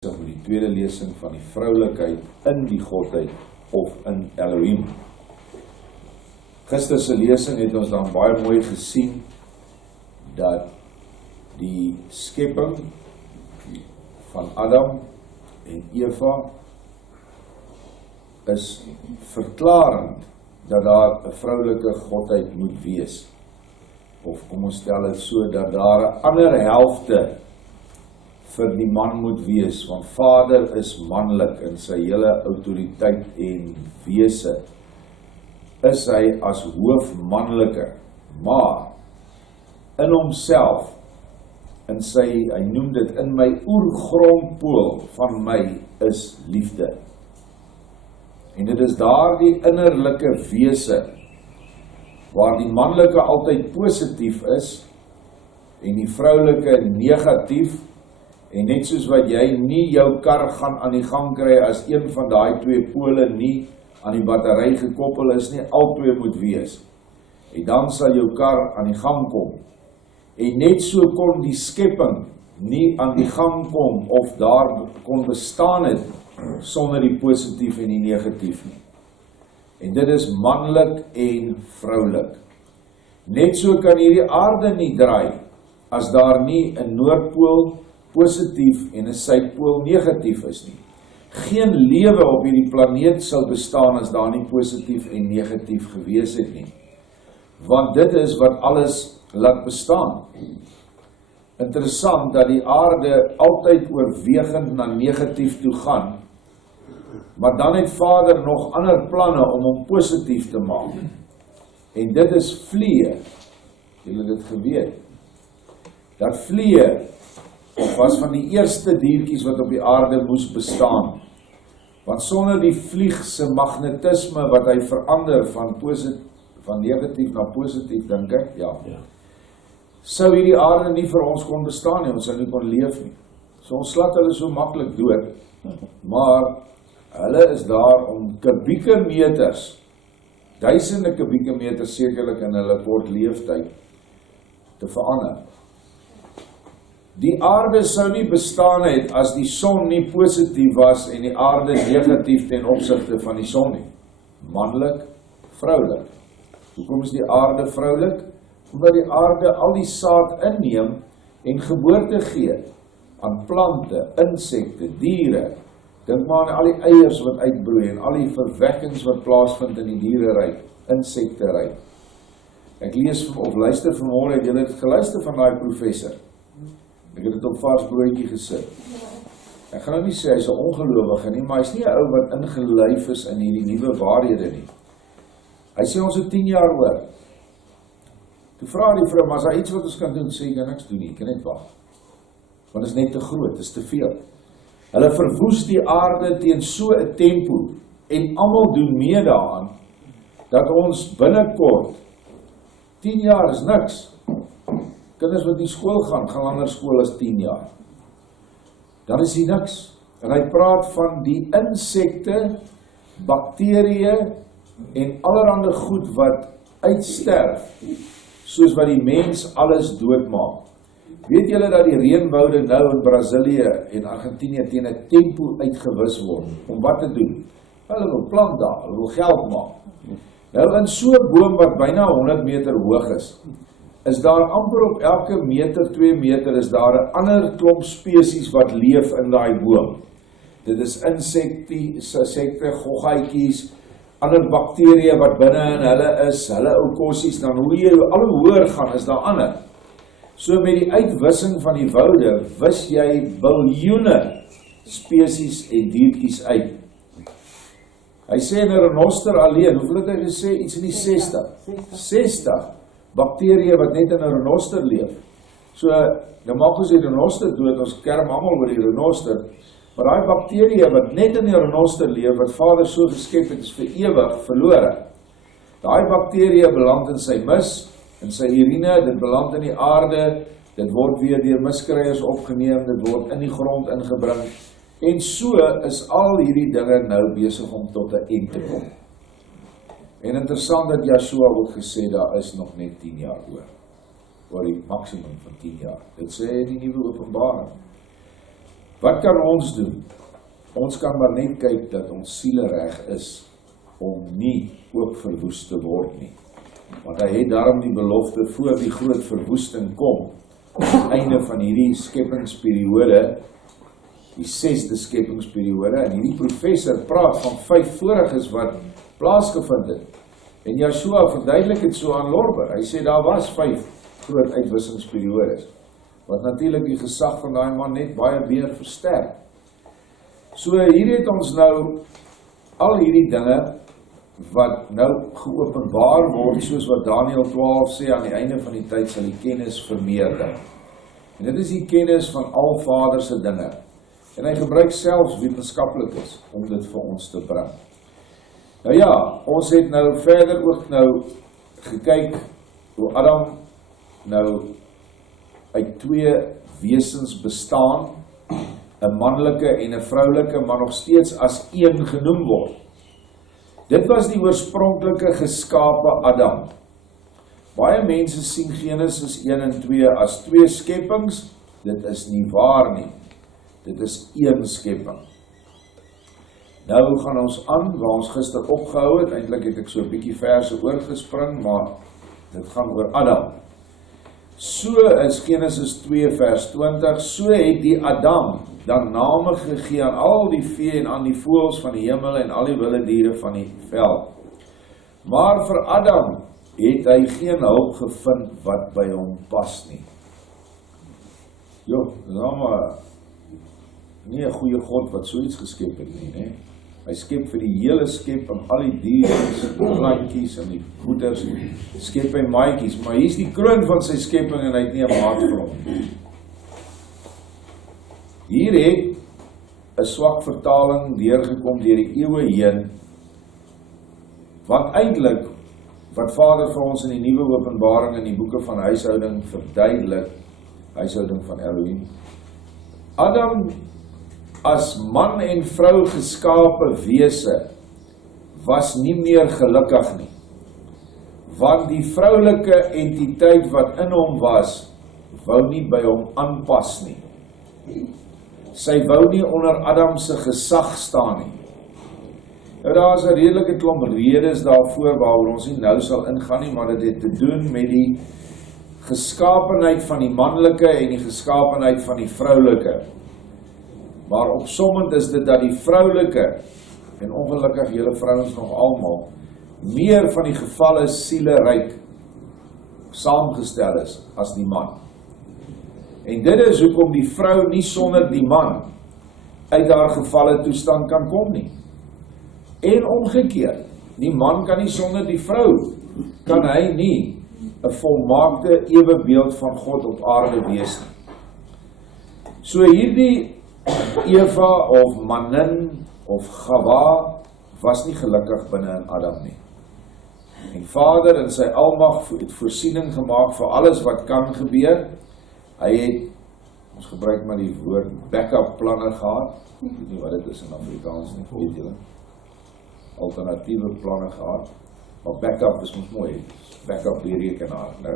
Die tweede lesing van die vroulikheid in die Godheid of in Elohim. Gister se lesing het ons dan baie mooi gesien dat die skepping van Adam en Eva is verklarend dat daar 'n vroulike Godheid moet wees. Of kom ons stel dit so, dat daar 'n ander helfte vir die man moet wees, want Vader is manlik in sy hele autoriteit en wese. Is hy as hoof manlike, maar in homself, in sy, hy noem dit in my oergrondpool van my is liefde. En dit is daar die innerlike wese, waar die manlike altyd positief is, en die vroulike negatief. En net soos wat jy nie jou kar gaan aan die gang kry as een van daai twee pole nie aan die battery gekoppel is nie, albei moet wees. En dan sal jou kar aan die gang kom. En net so kon die skepping nie aan die gang kom of daar kon bestaan het sonder die positief en die negatief nie. En dit is manlik en vroulik. Net so kan hierdie aarde nie draai as daar nie 'n noordpool positief en 'n suidpool negatief is nie. Geen lewe op hierdie planeet sal bestaan as daar nie positief en negatief gewees het nie. Want dit is wat alles laat bestaan. Interessant dat die aarde altyd oorwegend na negatief toe gaan, maar dan het Vader nog ander planne om hom positief te maak. En dit is vliee. Julle het dit geweet. Dat vliee was van die eerste diertjies wat op die aarde moes bestaan. Want sonder die vlieg se magnetisme wat hy verander van negatief na positief, dink ek, ja. Sou hierdie aarde nie vir ons kon bestaan nie, ons sou nie kon leef nie. So ons slat hulle so maklik dood, maar hulle is daar om kubieke meters, duisende kubieke meters sekerlik in hulle kort leeftyd te verander. Die aarde sou nie bestaan het as die son nie positief was en die aarde negatief ten opsigte van die son nie. Manlik, vroulik. Hoekom is die aarde vroulik? Omdat die aarde al die saad inneem en geboorte gee aan plante, insekte, diere. Dink maar aan al die eiers wat uitbroei en al die verwekkings wat plaasvind in die diereryk, insekteryk. Ek lees of luister vanmôre, het julle het geluister van daai professor. Ek het dit op vars broodjie gesit. Ek gaan nou nie sê hy's 'n ongelowige nie, maar hy's nie 'n ou wat ingelyf is in hierdie nuwe waarhede nie. Hy sê ons het 10 jaar oor. Toe vra die vrou, maar is daar iets wat ons kan doen? Sê ek niks doen nie, ek kan net wag. Want dit is net te groot, dit is te veel. Hulle verwoes die aarde teen so 'n tempo en almal doen mee daaraan dat ons binnekort 10 jaar is niks. Kinders wat nie skool gaan langer skool as 10 jaar. Dan is hier niks. En hy praat van die insekte, bakterieë en allerhande goed wat uitsterf, soos wat die mens alles doodmaak. Weet julle dat die reënwoude nou in Brasilië en Argentinië teen 'n tempo uitgewis word? Om wat te doen? Hulle wil plant daar, hulle wil geld maak. Nou in so 'n boom wat byna 100 meter hoog is daar amper op elke meter, 2 meter, is daar 'n ander klomp spesies wat leef in daai boom. Dit is insekte, goggaitjies, ander bakterieë wat binne in hulle is, hulle ou kossies, dan hoe jy al hoe hoër gaan, is daar ander. So met die uitwissing van die woude, wis jy biljoene spesies en diertjies uit. Hy sê in 'n renoster alleen, hoeveel het hy gesê? Iets in die 60 bakterieë wat net in 'n renoster leef. So, nou maak ons die renoster dood, ons kerm almal oor die renoster, maar daai bakterieë wat net in die renoster leef, wat Vader so geskep het, is vir ewig verlore. Daai bakterieë beland in sy mis, in sy urine, dit beland in die aarde, dit word weer deur miskryers opgeneem, dit word in die grond ingebring, en so is al hierdie dinge nou besig om tot 'n eind te kom. En interessant dat Joshua ook gesê, daar is nog net 10 jaar oor die maksimum van 10 jaar. Dit sê in die nuwe Openbaring. Wat kan ons doen? Ons kan maar net kyk dat ons siele reg is om nie ook verwoes te word nie. Want hy het daarom die belofte voor die groot verwoesting kom, aan die einde van hierdie skepingsperiode, die 6de skepingsperiode, en hierdie professor praat van 5 voriges wat plaasgevind het. En Joshua verduidelik het so aan Lorber. Hy sê daar was 5 groot uitwissingsperiodes, wat natuurlik die gesag van daai man net baie meer versterk. So hier het ons nou al hierdie dinge wat nou geopenbaar word, soos wat Daniël 12 sê, aan die einde van die tyd sal die kennis vermeerder. En dit is die kennis van al Vader se dinge. En hy gebruik selfs wetenskaplikes om dit vir ons te bring. Nou ja, ons het nou verder ook nou gekyk hoe Adam nou uit 2 wesens bestaan, 'n manlike en 'n vroulike, maar nog steeds as een genoem word. Dit was die oorspronklike geskape Adam. Baie mense sien Genesis 1 en 2 as 2 skepings. Dit is nie waar nie. Dit is een skepping. Nou gaan ons aan, waar ons gister opgehou het. Eintlik het ek so 'n bietjie verse oorgespring, maar dit gaan oor Adam. So is Genesis 2 vers 20, so het die Adam dan name gegee aan al die vee en aan die voëls van die hemel en al die wilde diere van die veld. Maar vir Adam het hy geen hulp gevind wat by hom pas nie. Jo, dis maar nie 'n goeie God wat so iets geskep het nie, né? Hy skep vir die hele skep en al die diere, die plantjies en die goeders, skep hy maatjies, maar hier is die kroon van sy skepping en hy het nie 'n maat vir hom. Hier het 'n swak vertaling deurgekom deur die eeue heen, want eintlik wat Vader vir ons in die nuwe openbaring in die boeke van huishouding verduidelik, huishouding van Elohim, Adam as man en vrou geskape wese was nie meer gelukkig nie, want die vroulike entiteit wat in hom was, wou nie by hom aanpas nie. Sy wou nie onder Adam se gesag staan nie. Nou daar is 'n redelike klomp redes daarvoor waaroor ons nie nou sal ingaan nie, maar dit het te doen met die geskapenheid van die manlike en die geskapenheid van die vroulike. Maar opsommend is dit dat die vroulike, en ongelukkig julle vrouens nog almal, meer van die gevalle sieleryk saamgestel is as die man. En dit is hoekom die vrou nie sonder die man uit haar gevalle toestand kan kom nie. En omgekeerd, die man kan nie sonder die vrou, kan hy nie 'n volmaakte ewebeeld van God op aarde wees nie. So hierdie Eva of manin of Chava was nie gelukkig binne in Adam nie. En Vader in sy almag het voorsiening gemaak vir alles wat kan gebeur. Hy het, ons gebruik maar die woord backup planne gehad. Ek weet nie wat dit is in Afrikaans nie, weet julle. Alternatiewe planne gehad. Maar backup is mos mooi, backup die rekenaar. Nou,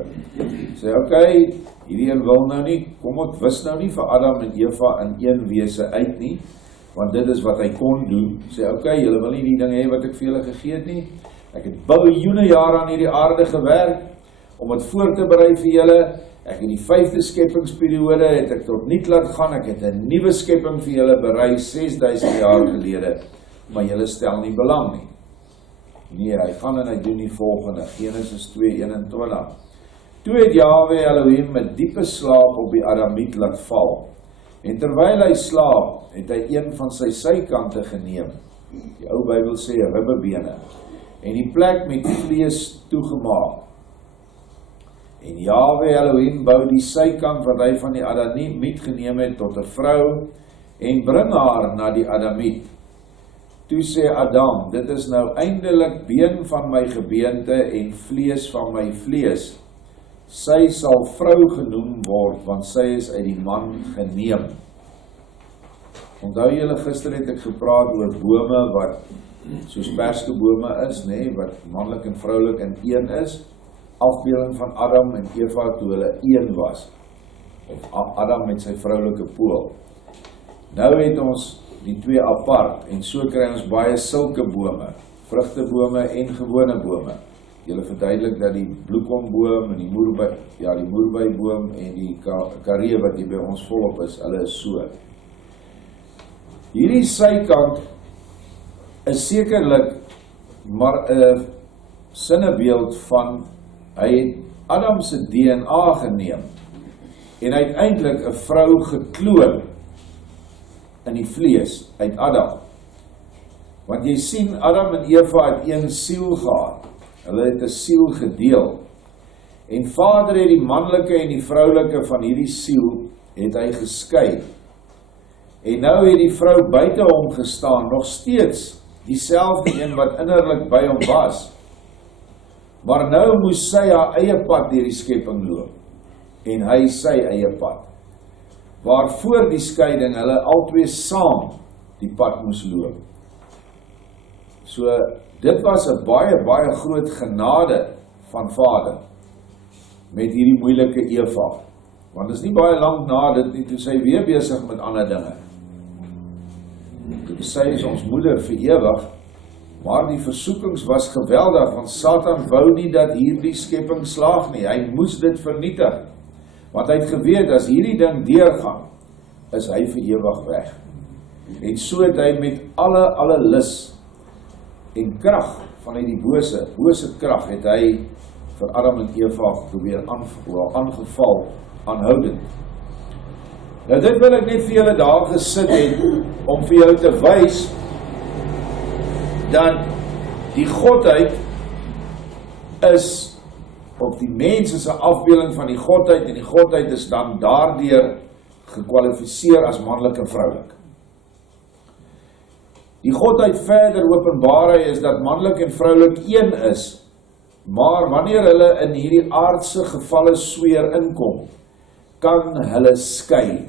sê okay, hierdie een wil nou nie, kom ek wis nou nie vir Adam en Eva in een wese uit nie, want dit is wat hy kon doen. Sê okay, julle wil nie die dinge hê wat ek vir julle gegee het nie. Ek het biljoene jare aan hierdie aarde gewerk, om het voor te berei vir julle. Ek in die 5de skepingsperiode het ek tot niet laat gaan, ek het 'n nuwe skepping vir julle berei 6000 jaar gelede, maar julle stel nie belang nie. Nee, hy gaan en hy doen die volgende, Genesis 2:21. Toe het Yahweh Elohim met diepe slaap op die Adamiet laat val, en terwyl hy slaap, het hy een van sy sykante geneem, die ou Bybel sê ribbebene, en die plek met vlees toegemaak. En Yahweh Elohim bou die sykant wat hy van die Adamiet geneem het tot 'n vrou, en bring haar na die Adamiet. Toe sê Adam, dit is nou eindelik been van my gebeente en vlees van my vlees. Sy sal vrou genoem word, want sy is uit die man geneem. Onthou julle, gister het ek gepraat oor bome wat soos perskebome is, wat manlik en vroulik in een is, afbeelding van Adam en Eva toe hulle een was, of Adam met sy vroulike pool. Nou het ons die twee apart, en so kry ons baie sulke bome, vrugtebome en gewone bome. Julle verduidelik dat die bloekomboom en die moerbeiboom en die karee wat hier by ons volop is, hulle is so. Hierdie sykant is sekerlik maar 'n sinnebeeld van, hy het Adam se DNA geneem en uiteindelik 'n vrou gekloon in die vlees uit Adam. Want jy sien, Adam en Eva het een siel gehad. Hulle het 'n siel gedeel. En Vader het die manlike en die vroulike van hierdie siel het hy geskei. En nou het die vrou buite hom gestaan, nog steeds dieselfde een wat innerlik by hom was. Maar nou moes sy haar eie pad deur die skepping loop. En hy sy eie pad. Waarvoor die skeiding hulle albei saam die pad moes loop. So, dit was 'n baie groot genade van Vader met hierdie moeilike Eva. Want dit is nie baie lank na dit nie, toe sy weer besig met ander dinge. Sy is ons moeder vir ewig, maar die versoekings was geweldig, want Satan wou nie dat hierdie skepping slaag nie. Hy moes dit vernietig, want hy het geweet, as hierdie ding deurgaan, is hy vir ewig weg. En so het hy met alle lus en krag vanuit die bose krag, het hy vir Adam en Eva probeer aangeval, aanhoudend. Nou dit wil ek net vir julle daar gesit het, om vir jou te wys, dat die Godheid is, of die mens is 'n afbeelding van die Godheid, en die Godheid is dan daardeur gekwalifiseer as manlik en vroulik. Die Godheid verder openbaar is dat manlik en vroulik een is, maar wanneer hulle in hierdie aardse gevalle sweer inkom, kan hulle skei.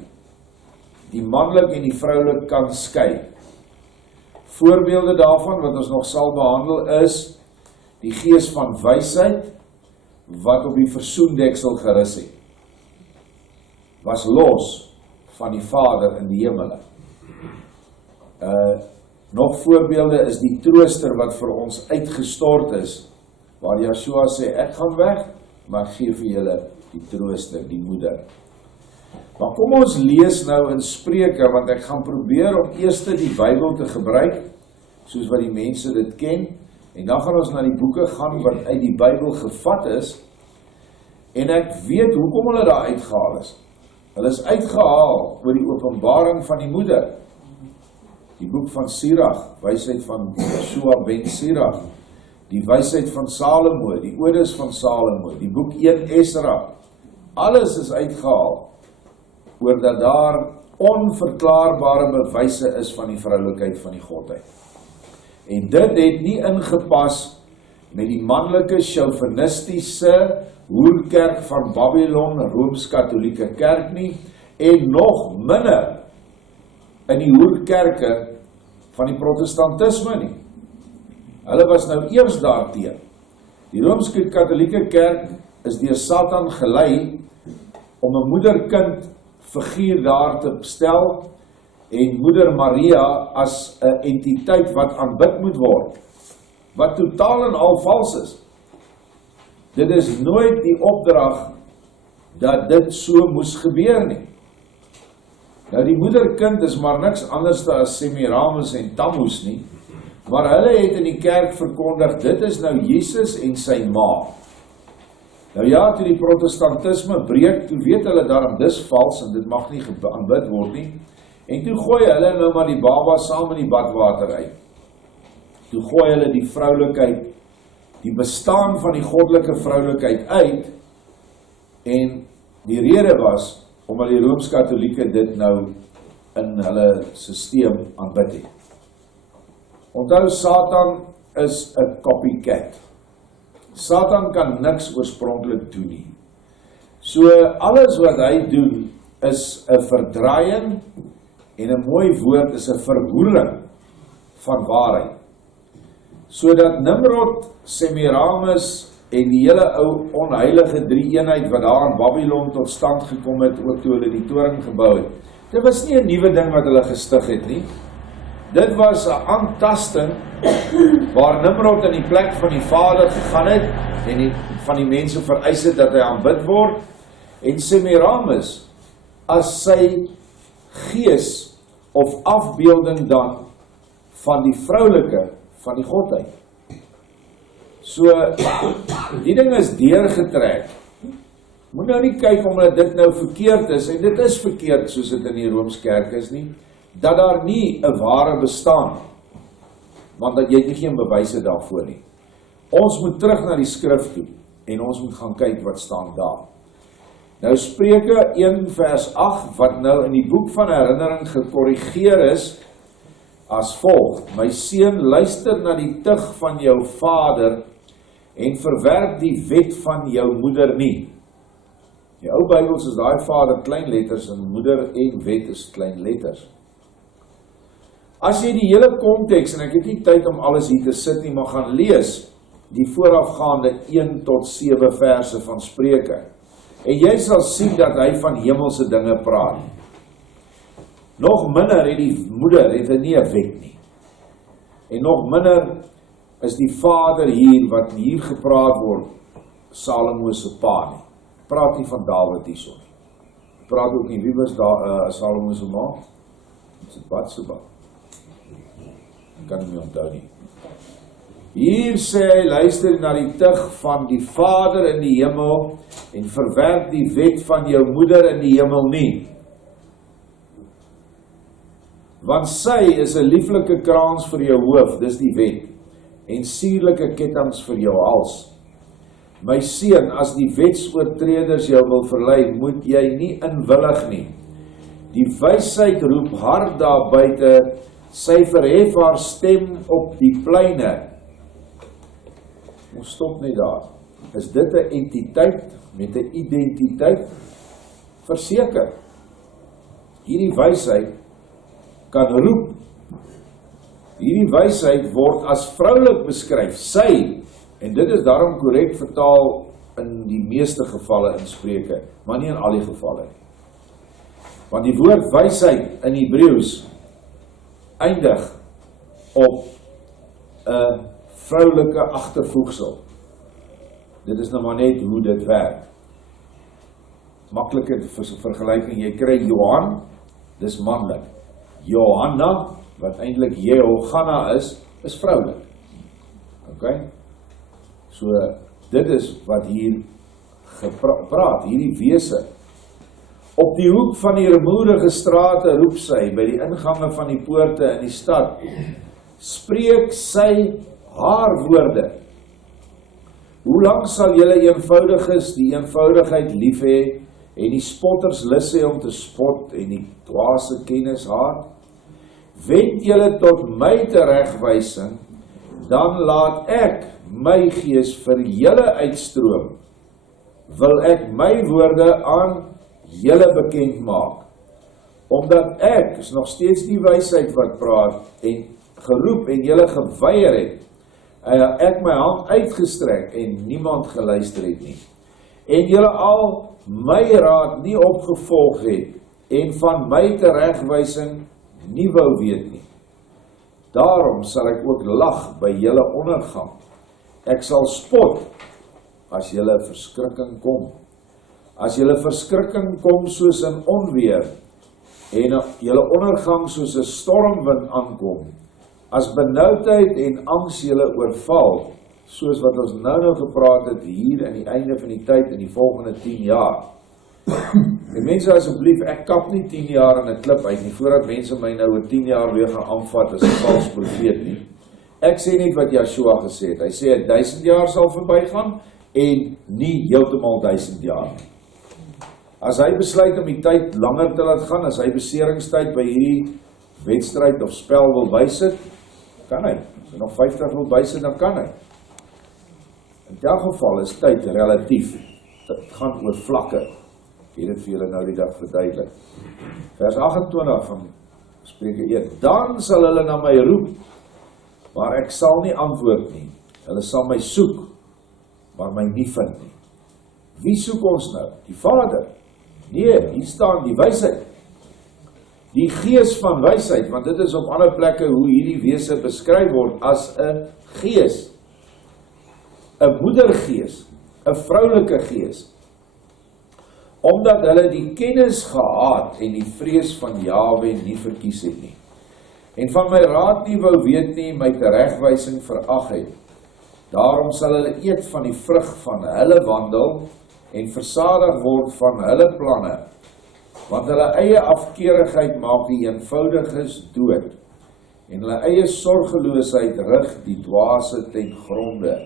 Die manlik en die vroulik kan skei. Voorbeelde daarvan wat ons nog sal behandel is die gees van wysheid wat op die versoendeksel gerus het. Was los van die Vader in die hemele. Nog voorbeelde is die trooster wat vir ons uitgestort is, waar Yeshua sê, ek gaan weg, maar gee vir julle die trooster, die moeder. Maar kom ons lees nou in Spreuke, want ek gaan probeer om eers die Bybel te gebruik, soos wat die mense dit ken, en dan gaan ons na die boeke gaan wat uit die Bybel gevat is, en ek weet hoekom hulle daar uitgehaal is. Hulle is uitgehaal oor die openbaring van die moeder. Die boek van Sirach, wysheid van Yeshua ben Sirach, die wysheid van Salomo, die odes van Salomo, die boek 1 Esra, alles is uitgehaal, oor dat daar onverklaarbare bewyse is van die vroulikheid van die Godheid. En dit het nie ingepas met die manlike chauvinistiese hoerkerk van Babylon, Rooms-Katholieke kerk nie, en nog minder in die hoerkerke van die protestantisme nie. Hulle was nou eers daarteen. Die Rooms-Katholieke kerk is deur Satan gelei om 'n moederkind figuur daar te stel en moeder Maria as 'n entiteit wat aanbid moet word, wat totaal en al vals is. Dit is nooit die opdrag dat dit so moes gebeur nie. Nou die moederkind is maar niks anders as Semiramis en Tammuz nie, maar hulle het in die kerk verkondig, dit is nou Jesus en sy ma. Nou ja, toe die protestantisme breek, toe weet hulle daarom dis vals en dit mag nie aanbid word nie, en toe gooi hulle nou maar die baba saam in die badwater uit. Toe gooi hulle die vroulikheid, die bestaan van die goddelike vroulikheid uit, en die rede was, omdat die Rooms-Katholieke dit nou in hulle sisteem aanbid het. Onthou, Satan is 'n copycat. Satan kan niks oorspronklik doen nie. So alles wat hy doen is 'n verdraaiing, en 'n mooi woord is 'n verhoering van waarheid. Sodat Nimrod, Semiramis en die hele ou onheilige drie-eenheid wat daar in Babylon tot stand gekom het, ook toe hulle die toring gebou het, Dit was nie 'n nuwe ding wat hulle gestig het nie. Dit was 'n aantasting waar Nimrod in die plek van die Vader gegaan het en van die mense vereis het dat hy aanbid word, en Semiramis as sy gees of afbeelding dan van die vroulike van die Godheid. So, die ding is deurgetrek. Moet nou nie kyk omdat dit nou verkeerd is, en dit is verkeerd soos dit in die Roomskerk is nie, dat daar nie 'n ware bestaan, want dat jy het nie geen bewyse daarvoor nie. Ons moet terug na die skrif toe, en ons moet gaan kyk wat staan daar. Nou Spreuke 1 vers 8, wat nou in die boek van herinnering gekorrigeer is, as volg: My seun, luister na die tug van jou vader, en verwerp die wet van jou moeder nie. Die ou Bybels is daai vader klein letters, en moeder en wet is klein letters. As jy die hele konteks, en ek het nie tyd om alles hier te sit nie, maar gaan lees, die voorafgaande 1 tot 7 verse van Spreuke, en jy sal sien dat hy van hemelse dinge praat. Nog minder het die moeder, het hy nie 'n wet nie. En nog minder is die vader hier, wat hier gepraat word, Salomo se pa nie. Praat nie van Dawid hierso nie. Praat ook nie, wie was Salomo se ma? Dit is Batseba. Ek kan nie onthou nie. Hier sê hy, luister na die tug van die Vader in die hemel, en verwerp die wet van jou moeder in die hemel nie. Want sy is 'n lieflike kraans vir jou hoof, dis die wet, en suurlike kettinge vir jou hals. My seun, as die wetsoortreders jou wil verlei, moet jy nie inwillig nie. Die wysheid roep hard daar buite, sy verhef haar stem op die pleine. Ons stop net daar. Is dit 'n entiteit met 'n identiteit? Verseker. Hierdie wysheid kan roep. Hierdie wysheid word as vroulik beskryf. Sy, en dit is daarom korrek vertaal in die meeste gevalle in Spreuke, maar nie in al die gevalle nie. Want die woord wysheid in Hebreëus eindig op 'n vroulike agtervoegsel. Dit is nou maar net hoe dit werk. Maklike vergelyking, jy kry Johan, dis manlik. Johanna, wat eintlik Jehoganna is vroulik. Ok? So, dit is wat hier gepraat, hierdie wese. Op die hoek van die rumoerige strate roep sy, by die ingange van die poorte in die stad, spreek sy haar woorde. Hoe lang sal julle eenvoudiges die eenvoudigheid lief hê, en die spotters lus hê om te spot, en die dwaase kennis haat? Wend julle tot my teregwysing, dan laat ek my gees vir julle uitstroom. Wil ek my woorde aan julle bekend maak. Omdat ek, is nog steeds die wysheid wat praat, en geroep en julle geweier het, ek my hand uitgestrek en niemand geluister het nie. En julle al my raad nie opgevolg het, en van my teregwysing nie wou weet nie. Daarom sal ek ook lag by julle ondergang. Ek sal spot as julle verskrikking kom. As julle verskrikking kom soos 'n onweer, en julle ondergang soos 'n stormwind aankom, as benoudheid en angs julle oorval, soos wat ons nou gepraat het hier in die einde van die tyd, in die volgende 10 jaar. En mense, asseblief, ek kap nie 10 jaar in 'n klip uit nie, voordat mense my nou oor 10 jaar weer gaan aanvat as 'n vals profeet nie. Ek sê net wat Yeshua gesê het. Hy sê 1000 jaar sal verbygaan, en nie heeltemal 1000 jaar nie. As hy besluit om die tyd langer te laat gaan, as hy beseringstyd by hierdie wedstryd of spel wil bysit, kan hy. As hy nog 50 wil bysit, dan kan hy. In elk geval is tyd relatief. Dit gaan oor vlakke. Ek het dit vir julle nou die dag verduidelik. Vers 28 van Spreuke 1. Dan sal hulle na my roep, maar ek sal nie antwoord nie. Hulle sal my soek, maar my nie vind nie. Wie soek ons nou? Die Vader? Nee, hier staan die wysheid. Die gees van wysheid, want dit is op ander plekke hoe hierdie wese beskryf word as 'n gees. 'n moedergees, 'n vroulike gees. Omdat hulle die kennis gehaat en die vrees van Jahwe nie verkies het nie. En van my raad nie wou weet nie, my teregwysing verag het. Daarom sal hulle eet van die vrug van hulle wandel en versadig word van hulle planne, want hulle eie afkeurigheid maak die eenvoudiges dood, en hulle eie sorgeloosheid rig die dwaase ten gronde.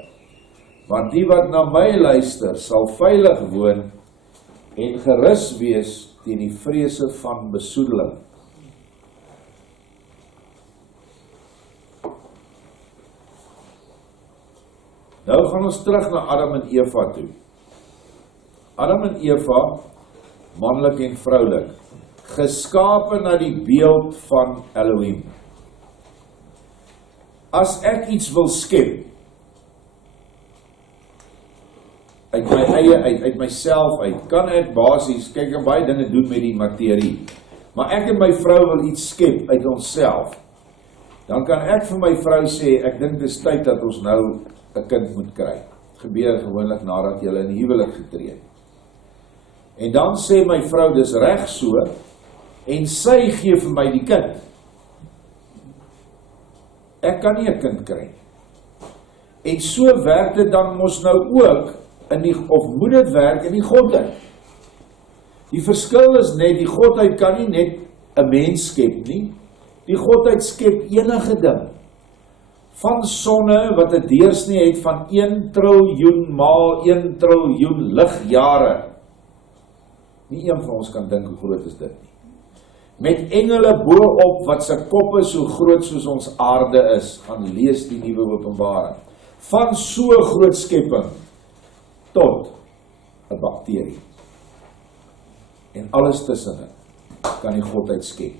Want die wat na my luister, sal veilig woon en gerus wees teen die vrese van besoedeling. Nou gaan ons terug na Adam en Eva toe. Adam en Eva, manlik en vroulik, geskape na die beeld van Elohim. As ek iets wil skep, uit my eie uit myself uit, kan ek basies, kyk en baie dinge doen met die materie, maar ek en my vrou wil iets skep uit onsself, dan kan ek vir my vrou sê, ek dink dit is tyd dat ons nou 'n kind moet kry. Het gebeur gewoonlik nadat jy in die huwelik getree. En dan sê my vrou, dis reg so, en sy gee vir my die kind. Ek kan nie 'n kind kry. En so werk dit dan mos nou ook, of moet dit werk in die Godheid. Die verskil is net, die Godheid kan nie net 'n mens skep nie, die Godheid skep enige ding. Van sonne wat 'n deursnee het van 1 triljoen maal 1 triljoen ligjare. Nie een van ons kan dink hoe groot is dit nie. Met engele bo-op wat se koppe so groot soos ons aarde is, gaan lees die nuwe Openbaring. Van so groot skepping tot 'n bakterie. En alles tussenin kan die Godheid skep.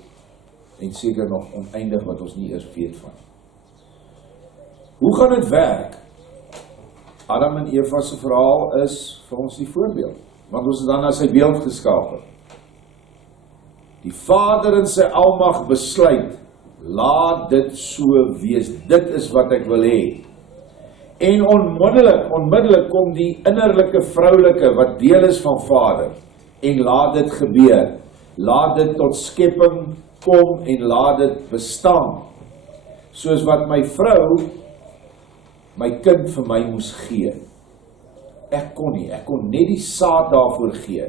En seker nog oneindig wat ons nie eers weet van. Hoe gaan dit werk? Adam en Eva se verhaal is vir ons die voorbeeld, want ons is dan na sy beeld geskape. Die Vader in sy almag besluit, laat dit so wees, dit is wat ek wil hê. En onmiddellik kom die innerlike vroulike wat deel is van Vader, en laat dit gebeur, laat dit tot skepping kom en laat dit bestaan, soos wat my vrou my kind vir my moes gee. Ek kon net die saad daarvoor gee.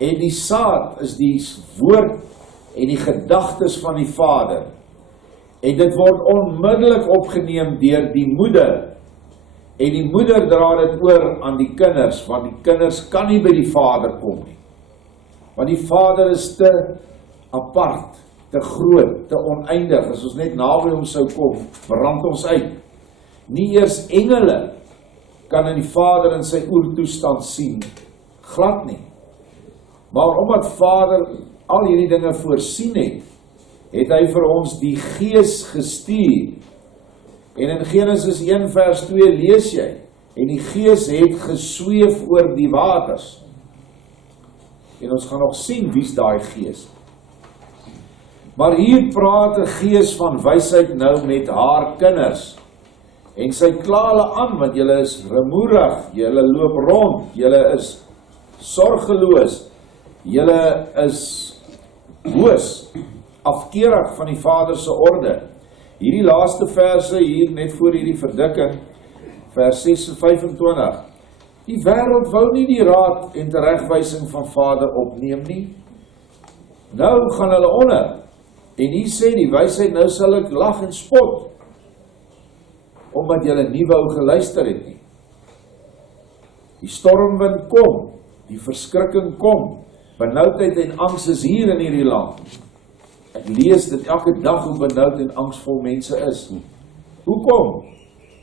En die saad is die woord en die gedagtes van die Vader. En dit word onmiddellik opgeneem deur die moeder. En die moeder dra dit oor aan die kinders, want die kinders kan nie by die Vader kom nie. Want die Vader is te apart, te groot, te oneindig. As ons net naby hom sou kom, brand ons uit. Nie eers engele kan in die Vader in sy oertoestand sien, glad nie. Maar omdat Vader al hierdie dinge voorsien het, het hy vir ons die Gees gestuur. En in Genesis 1 vers 2 lees jy, en die Gees het gesweef oor die waters. En ons gaan nog sien wie's daai Gees. Maar hier praat 'n Gees van wysheid nou met haar kinders. En sy kla hulle aan, want julle is rumoerig, julle loop rond, julle is sorgeloos, julle is boos, afkeurig van die Vader se orde. Hierdie laaste verse hier, net voor hierdie verdikking, vers 6:25, die wêreld wou nie die raad en teregwysing van Vader opneem nie. Nou gaan hulle onder, en hier sê die wysheid, nou sal ek lag en spot, omdat julle nie wou geluister het nie. Die stormwind kom, die verskrikking kom, benoudheid en angs is hier in hierdie land. Ek lees dit elke dag hoe benoud en angsvol mense is. Hoekom?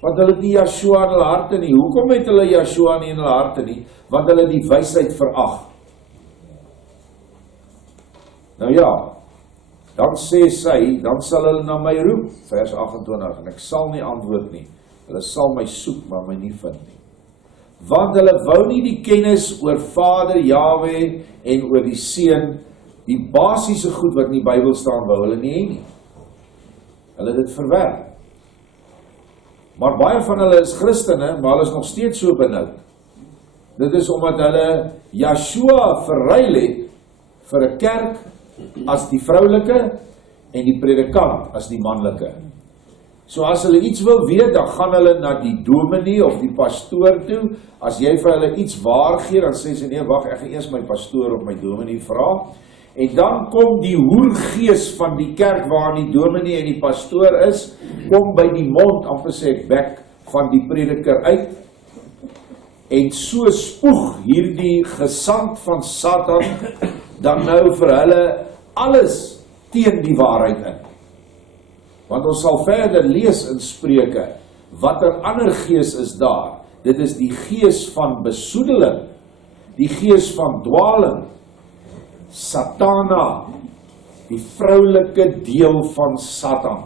Want hulle het nie Yeshua in hulle harte nie. Hoekom het hulle Yeshua nie in hulle harte nie? Want hulle die wysheid verag. Nou ja, dan sê sy, dan sal hulle na my roep, vers 28, en ek sal nie antwoord nie. Hulle sal my soek, maar my nie vind nie. Want hulle wou nie die kennis oor Vader Jahwe en oor die Seun Die basiese goed wat in die Bybel staan, wou hulle nie hê nie. Hulle het dit verwerp. Maar baie van hulle is Christene, maar hulle is nog steeds so benoud. Dit is omdat hulle Yeshua verruil het vir 'n kerk as die vroulike en die predikant as die manlike. So as hulle iets wil weet, dan gaan hulle na die dominee of die pastoor toe. As jy vir hulle iets waar gee, dan sê sy, nee, wag, ek gaan eers my pastoor of my dominee vra. En dan kom die hoergees van die kerk waar die dominee en die pastoor is, kom by die mond, amper sê ek, bek van die prediker uit. En so spoeg hierdie gesant van Satan dan nou vir hulle alles teen die waarheid in. Want ons sal verder lees in Spreuke, watter ander gees is daar? Dit is die gees van besoedeling, die gees van dwaling, Satana, die vroulike deel van Satan.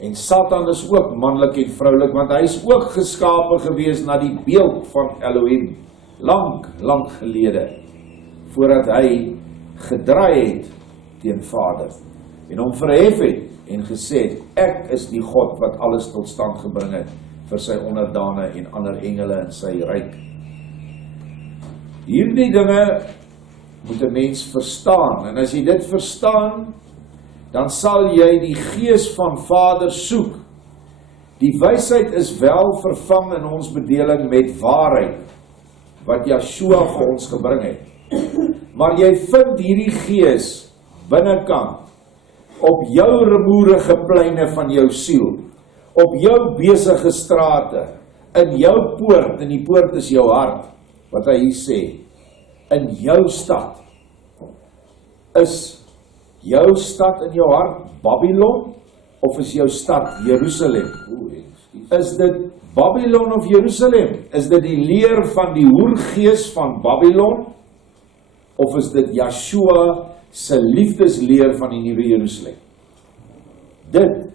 En Satan is ook manlik en vroulik, want hy is ook geskape gewees na die beeld van Elohim, lang gelede, voordat hy gedraai het teen Vader, en hom verhef het, en gesê, ek is die God wat alles tot stand gebring het, vir sy onderdane en ander engele in sy ryk. Hierdie dinge moet 'n mens verstaan, en as jy dit verstaan, dan sal jy die gees van Vader soek. Die wysheid is wel vervang in ons bedeling met waarheid, wat Yeshua vir ons gebring het. Maar jy vind hierdie gees binnekant, op jou rumoerige pleine van jou siel, op jou besige strate, in jou poort, en die poort is jou hart, wat hy hier sê, in jou stad, is jou stad in jou hart Babylon, of is jou stad Jerusalem? Is dit Babylon of Jerusalem? Is dit die leer van die hoergees van Babylon, of is dit Yeshua se liefdesleer van die nuwe Jerusalem? Dit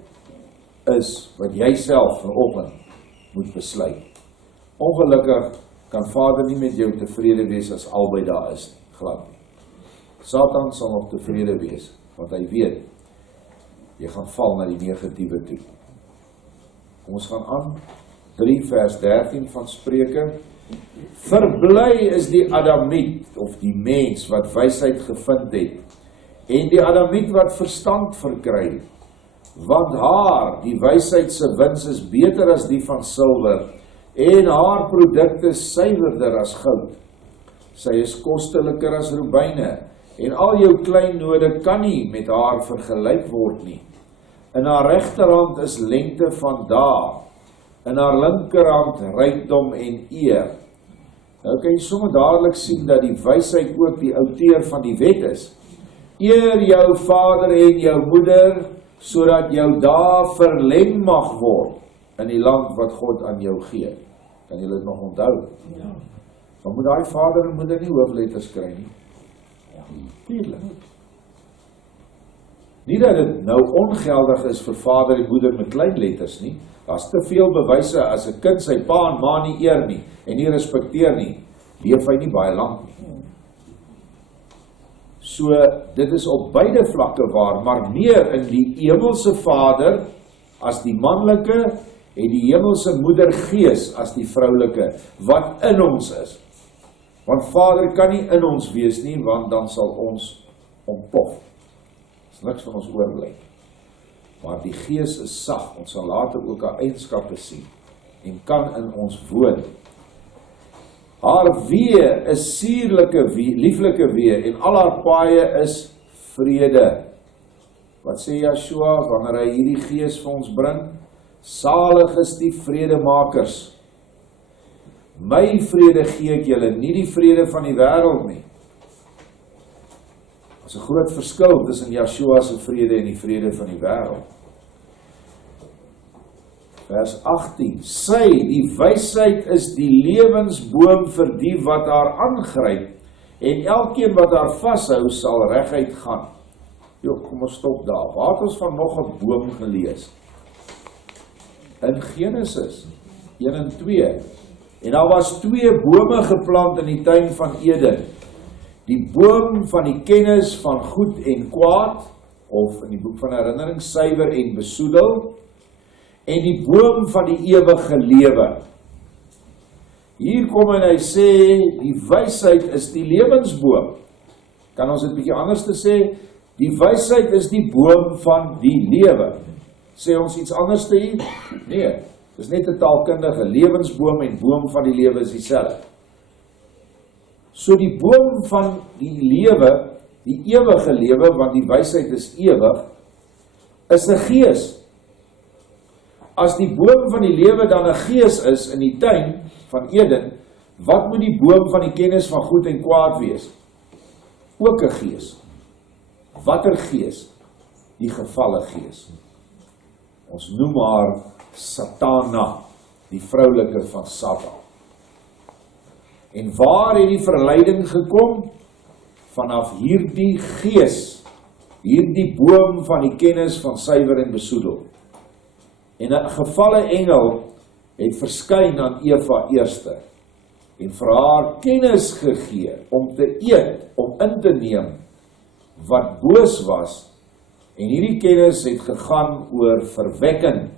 is wat jy self vanoggend moet besluit. Ongelukkig kan Vader nie met jou tevrede wees as albei daar is, glad nie. Satan sal nog tevrede wees, want hy weet, jy gaan val na die negatiewe toe. Kom ons gaan aan, 3 vers 13 van Spreuke. Verbly is die Adamiet, of die mens wat wysheid gevind het, en die Adamiet wat verstand verkry, want haar, die wysheid se wins is beter as die van silwer, en haar produkte suiwerder as goud. Sy is kosteliker as robyne, en al jou kleinnode kan nie met haar vergelyk word nie. In haar regterhand is lengte van dae, in haar linkerhand rykdom en eer. Nou kan jy sommer dadelik sien dat die wysheid ook die outeur van die wet is. Eer jou vader en jou moeder, sodat jou dae verleng mag word in die land wat God aan jou gee. Kan jy dit nog onthou? Ja. Dan moet daai vader en moeder nie hoofletters kry nie. Tuurlik. Nie dat dit nou ongeldig is vir vader en moeder met klein letters nie. Daar's te veel bewyse as 'n kind sy pa en ma nie eer nie en nie respekteer nie, leef hy nie baie lank nie. So, dit is op beide vlakke waar, maar meer in die hemelse vader as die manlike en die hemelse moeder gees as die vroulike, wat in ons is. Want vader kan nie in ons wees nie, want dan sal ons ontplof. Is niks van ons oorbly. Maar die gees is sag, ons sal later ook haar eienskappe sien, en kan in ons woon. Haar wee is suurlike wee, lieflike wee, en al haar paaie is vrede. Wat sê Yeshua, wanneer hy hierdie gees vir ons bring? Salig is die vredemakers. My vrede gee ek julle, nie die vrede van die wêreld nie. Daar is 'n groot verskil tussen Yeshua se vrede en die vrede van die wêreld. Vers 18. Sy, die wysheid is die lewensboom vir die wat haar aangryp, en elkeen wat haar vashou sal reguit gaan. Jo, kom ons stop daar. Waar het ons van nog 'n boom gelees? In Genesis 1 en 2. En daar was 2 bome geplant in die tuin van Eden. die boom van die kennis van goed en kwaad, of in die boek van herinnering, suiwer en besoedel, en die boom van die ewige lewe. Hier kom en hy sê, die wysheid is die lewensboom. Kan ons dit bietjie anders te sê? Die wysheid is die boom van die lewe. Sê ons iets anders te hier? Nee, dit is net 'n taalkundige, lewensboom en boom van die lewe is dieselfde. So die boom van die lewe, die ewige lewe, want die wysheid is ewig, is 'n gees. As die boom van die lewe dan 'n gees is in die tuin van Eden, wat moet die boom van die kennis van goed en kwaad wees? Ook 'n gees. Watter gees? Die gevalle gees. Ons noem haar Satana, die vroulike van Satan. En waar het die verleiding gekom? Vanaf hierdie gees, hierdie boom van die kennis van suiwer en besoedel. En 'n gevalle engel het verskyn aan Eva eerste en vir haar kennis gegee om te eet, om in te neem wat boos was, en hierdie kennis het gegaan oor verwekking,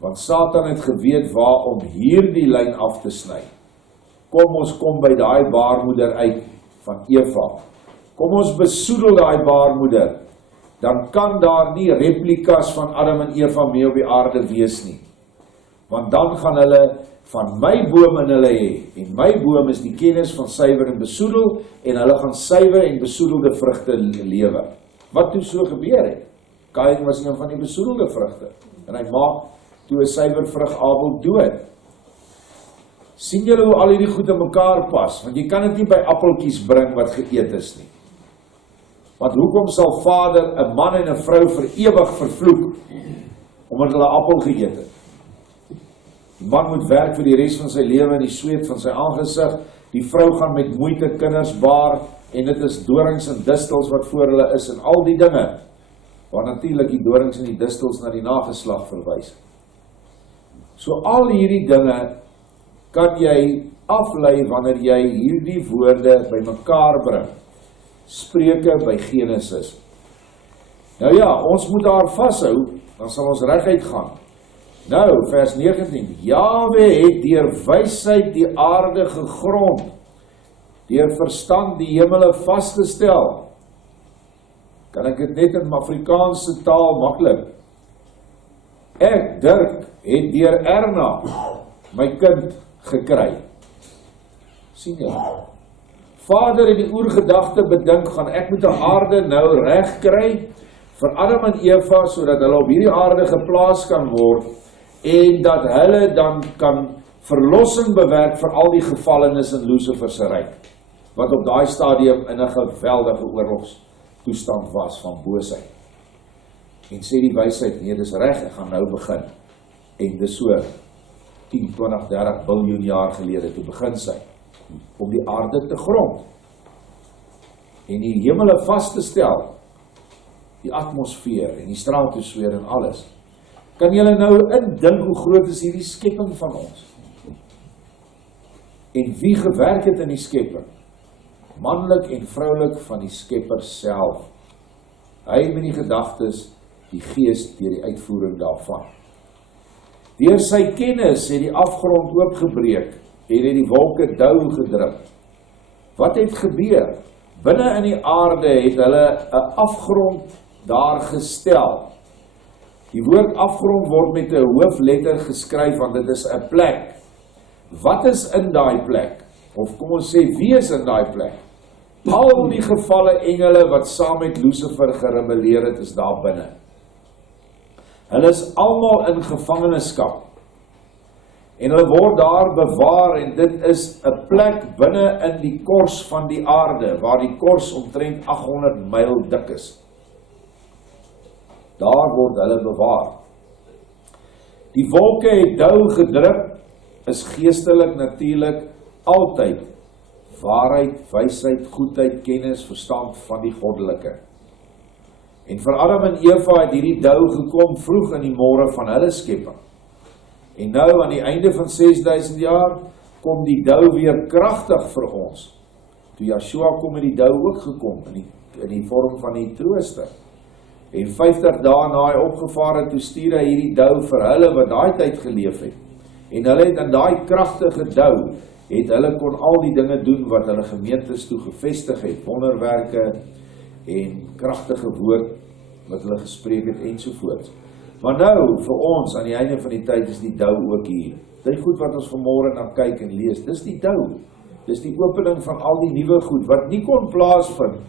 want Satan het geweet waar om hierdie lyn af te sny. Kom ons kom by daai baarmoeder uit van Eva, kom ons besoedel daai baarmoeder, dan kan daar nie replikas van Adam en Eva mee op die aarde wees nie, want dan gaan hulle van my boom in hulle hê, en my boom is die kennis van suiwer en besoedel, en hulle gaan suiwer en besoedelde vrugte lewe. Wat toe so gebeur het? Kain was een van die besoedelde vrugte, en hy maak toe 'n suiwer vrug Abel dood. Sien julle hoe al hierdie goed in mekaar pas, want jy kan dit nie by appeltjies bring wat geëet is nie. Want hoekom sal vader 'n man en 'n vrou vir ewig vervloek, omdat hulle appel geëet het? Die man moet werk vir die res van sy lewe in die sweet van sy aangesig, die vrou gaan met moeite kinders baar, en dit is dorings en distels wat voor hulle is, en al die dinge, waar natuurlik die dorings en die distels na die nageslag verwys. So al hierdie dinge kan jy aflei wanneer jy hierdie woorde by mekaar bring. Spreuke by Genesis. Nou ja, ons moet daar vashou, dan sal ons reguit gaan. Nou, vers 19. Jahwe het deur wysheid die aarde gegrond, deur verstand die hemele vasgestel. Kan ek dit net in Afrikaanse taal maklik? Ek, Dirk, het deur Erna my kind gekry. Sien jy? Vader het die oergedagte bedink, gaan ek moet 'n aarde nou reg kry vir Adam en Eva, sodat hulle op hierdie aarde geplaas kan word, en dat hulle dan kan verlossing bewerk vir al die gevallenes in Lucifer se ryk, wat op daai stadium in 'n geweldige oorlogstoestand was van boosheid. En sê die wysheid, nee, dis reg, ek gaan nou begin. En dis so 10, 20, 30 biljoen jaar gelede toe begin sy, om die aarde te grond, en die hemele vas te stel, die atmosfeer, en die stratosfeer en alles. Kan julle nou indink hoe groot is hierdie skepping van ons? En wie gewerk het in die skepping? Manlik en vroulik van die Skepper self. Hy met die gedagtes, die gees deur die uitvoering daarvan. Deur sy kennis het die afgrond oopgebreek en het die wolke dou gedruk. Wat het gebeur? Binne in die aarde het hulle 'n afgrond daar gestel. Die woord afgrond word met 'n hoofletter geskryf, want dit is 'n plek. Wat is in daai plek? Of kom ons sê, wie is in daai plek? Al die gevalle engele wat saam met Lucifer gerebelleer het, is daar binne. Hulle is almal in gevangenskap. En hulle word daar bewaar, en dit is 'n plek binne in die kors van die aarde, waar die kors omtrent 800 myl dik is. Daar word hulle bewaar. Die wolke het dou gedruk, is geestelik natuurlik altyd waarheid, wysheid, goedheid, kennis, verstand van die goddelike. En vir Adam en Eva het hierdie dou gekom vroeg in die môre van hulle skepping. En nou aan die einde van 6000 jaar kom die dou weer kragtig vir ons. toe Joshua kom het die dou ook gekom, in die vorm van die trooster. En 50 dae na hy opgevaar het, toe stuur hy hierdie dou vir hulle wat daai tyd geleef het. En hulle het in daai kragtige dou, het hulle kon al die dinge doen wat hulle gemeentes toe gevestig het, wonderwerke en kragtige woord wat hulle gespreek het ensovoorts. Maar nou, vir ons, aan die einde van die tyd is die dou ook hier. Die goed wat ons vanmôre na kyk en lees, dis die dou. Dis die opening van al die nuwe goed, wat nie kon plaasvind,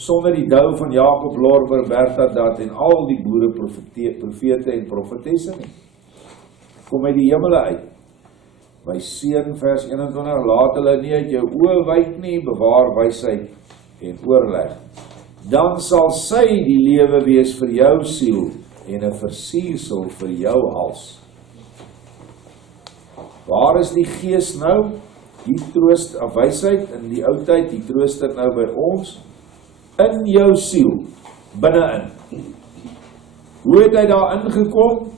sonder die dou van Jacob, Lorber, Bertha, Dat en al die boere, profete en profetesse nie. Kom uit die hemele uit. My seun, vers 21, laat hulle nie uit jou oë wyk nie, bewaar wysheid en oorleg. Dan sal sy die lewe wees vir jou siel, en 'n versiersel vir jou hals. Waar is die gees nou? Die troost of wysheid in die ou tyd, die trooster nou by ons, in jou siel, binne-in. Hoe het hy daar ingekom?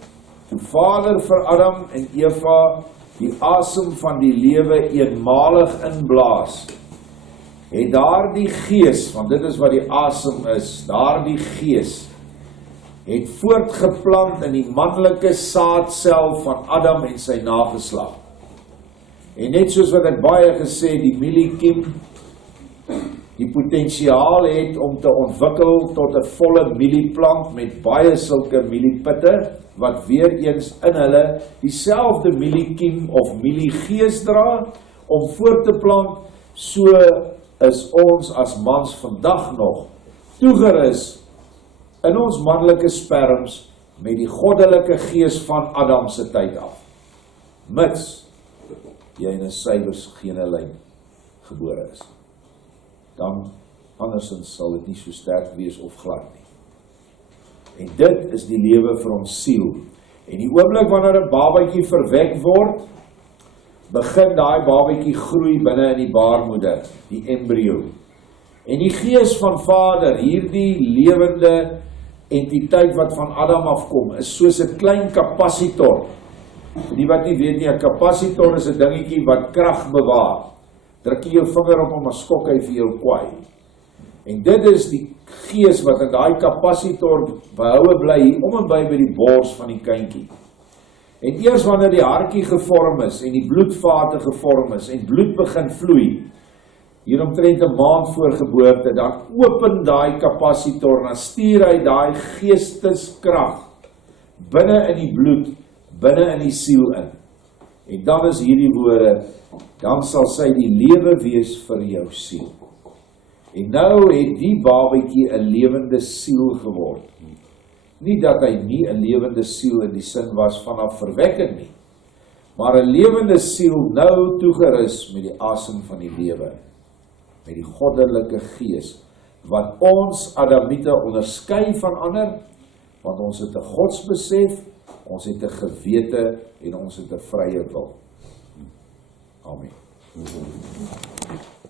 Toe Vader vir Adam en Eva die asem van die lewe eenmalig inblaas, het daar die gees, want dit is wat die asem is, daar die gees, het voortgeplant in die manlike saadsel van Adam en sy nageslag. En net soos wat ek baie gesê, die mieliekiem die potensiaal het om te ontwikkel tot 'n volle mielieplant met baie sulke mieliepitte, wat weer eens in hulle dieselfde mieliekiem of mieliegees dra, om voort te plant, so is ons as mans vandag nog toegerus in ons manlike sperms met die goddelike gees van Adam se tyd af, mits jy in 'n suiwer genelyn gebore is. Dan andersins sal dit nie so sterk wees of glad nie. En dit is die lewe vir ons siel. En die oomblik wanneer 'n babatjie verwek word, begin daai babatjie groei binne in die baarmoeder, die embrio. En die gees van Vader, hierdie lewende entiteit wat van Adam afkom, is soos 'n klein kapasitor. Vir die wat nie weet nie, 'n kapasitor is 'n dingetjie wat krag bewaar. Druk jy jou vinger op hom, maar skok hy vir jou kwaai. En dit is die gees wat in daai kapasitor behoue bly, hier om en by die bors van die kindjie. En eers wanneer die hartjie gevorm is, en die bloedvate gevorm is, en bloed begin vloei, hier omtrent 'n maand voor geboorte, dan open daai kapasitor, dan stuur hy daai geesteskrag binne in die bloed, binne in die siel in. En dan is hierdie woorde, dan sal sy die lewe wees vir jou siel. En nou het die babatjie 'n lewende siel geword. Nie dat hy nie 'n lewende siel in die sin was vanaf verwekking nie, maar 'n lewende siel nou toegerus met die asem van die lewe, met die goddelike gees, wat ons Adamiete onderskei van ander, want ons het 'n godsbesef, ons het 'n gewete en ons het 'n vrye wil. Amen.